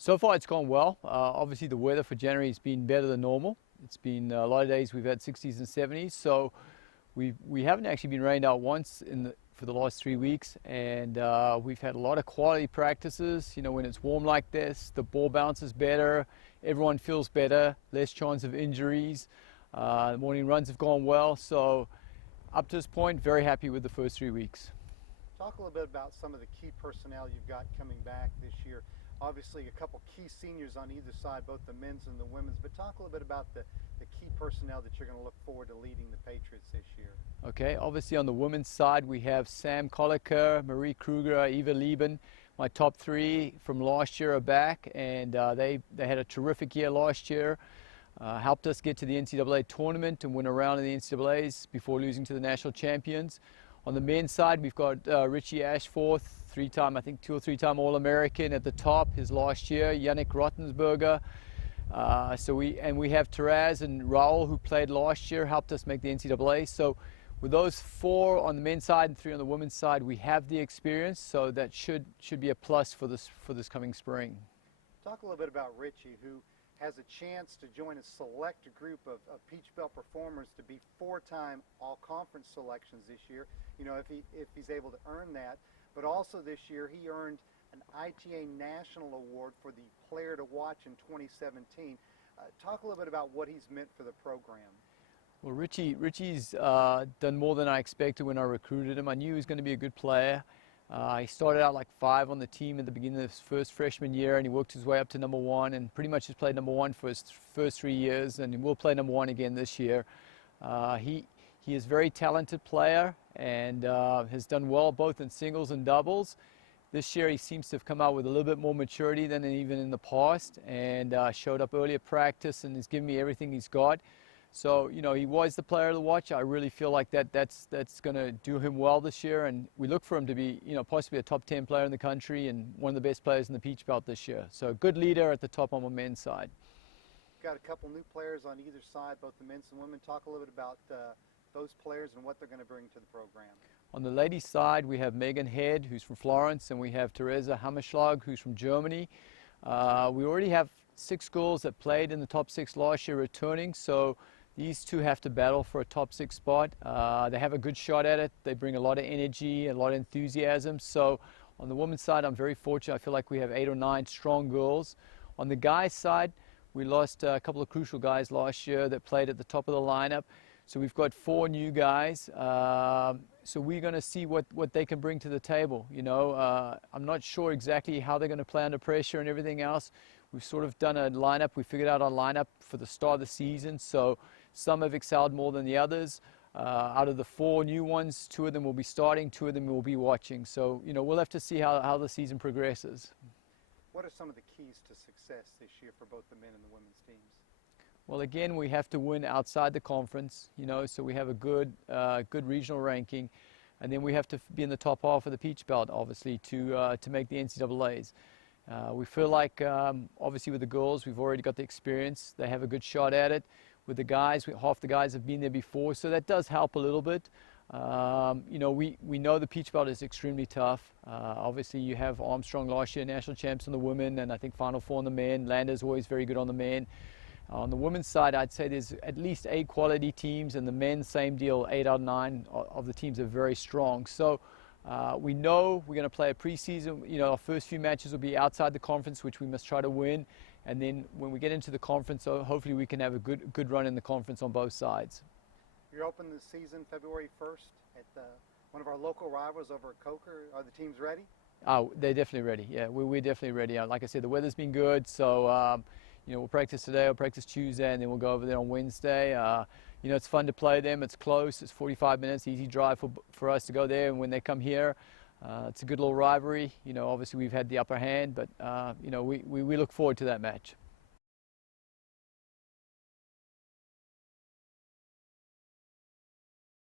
So far it's gone well. Obviously the weather for January has been better than normal. It's been a lot of days we've had 60s and 70s, so we haven't actually been rained out once for the last 3 weeks, and we've had a lot of quality practices. You know, when it's warm like this, the ball bounces better, everyone feels better, less chance of injuries. The morning runs have gone well, so up to this point, very happy with the first 3 weeks. Talk a little bit about some of the key personnel you've got coming back this year. Obviously a couple key seniors on either side, both the men's and the women's, but talk a little bit about the key personnel that you're going to look forward to leading the Patriots this year. Okay, obviously on the women's side we have Sam Colliker, Marie Kruger, Eva Lieben. My top three from last year are back, and they had a terrific year last year. Helped us get to the NCAA tournament and win a round in the NCAAs before losing to the national champions. On the men's side, we've got Richie Ashforth, three-time, I think 2 or 3-time All-American at the top his last year. Yannick Rottensberger. We have Taraz and Raul, who played last year, helped us make the NCAA. So with those 4 on the men's side and 3 on the women's side, we have the experience. So that should be a plus for this coming spring. Talk a little bit about Richie, who has a chance to join a select group of Peach Belt performers to be 4-time all-conference selections this year. You know, if he's able to earn that. But also this year he earned an ITA National Award for the player to watch in 2017. Talk a little bit about what he's meant for the program. Well, Richie's done more than I expected when I recruited him. I knew he was going to be a good player. He started out like 5 on the team at the beginning of his first freshman year, and he worked his way up to number 1 and pretty much has played number 1 for his first 3 years, and he will play number 1 again this year. He is a very talented player and has done well both in singles and doubles. This year he seems to have come out with a little bit more maturity than even in the past, and showed up early at practice and has given me everything he's got. So, you know, he was the player to watch. I really feel like that's going to do him well this year, and we look for him to be, you know, possibly a top 10 player in the country and one of the best players in the Peach Belt this year. So a good leader at the top on the men's side. Got a couple new players on either side, both the men's and women. Talk a little bit about those players and what they're going to bring to the program. On the ladies' side, we have Megan Head, who's from Florence, and we have Theresa Hammerschlag, who's from Germany. We already have 6 girls that played in the top 6 last year returning, so these 2 have to battle for a top 6 spot. They have a good shot at it. They bring a lot of energy, a lot of enthusiasm. So on the women's side, I'm very fortunate. I feel like we have 8 or 9 strong girls. On the guys' side, we lost a couple of crucial guys last year that played at the top of the lineup. So we've got 4 new guys. So we're going to see what they can bring to the table. You know, I'm not sure exactly how they're going to play under pressure and everything else. We've sort of done a lineup. We figured out our lineup for the start of the season. So some have excelled more than the others. Out of the 4 new ones, 2 of them will be starting, 2 of them will be watching. So, you know, we'll have to see how the season progresses. What are some of the keys to success this year for both the men and the women's teams? Well, again, we have to win outside the conference, you know, so we have a good regional ranking, and then we have to be in the top half of the Peach Belt, obviously, to make the NCAAs. We feel like, obviously, with the girls, we've already got the experience. They have a good shot at it. With the guys, half the guys have been there before, so that does help a little bit. You know, we know the Peach Belt is extremely tough. Obviously, you have Armstrong last year, national champs on the women, and I think Final 4 on the men. Lander's always very good on the men. On the women's side, I'd say there's at least 8 quality teams, and the men, same deal, 8 out of 9 of the teams are very strong. So we know we're going to play a preseason. You know, our first few matches will be outside the conference, which we must try to win. And then when we get into the conference, hopefully we can have a good run in the conference on both sides. You're opening the season February 1st at one of our local rivals over at Coker. Are the teams ready? Oh, they're definitely ready. Yeah, we're definitely ready. Like I said, the weather's been good, so you know, we'll practice today, we'll practice Tuesday, and then we'll go over there on Wednesday. You know, it's fun to play them. It's close. It's 45 minutes, easy drive for us to go there. And when they come here, it's a good little rivalry. You know, obviously we've had the upper hand, but you know, we look forward to that match.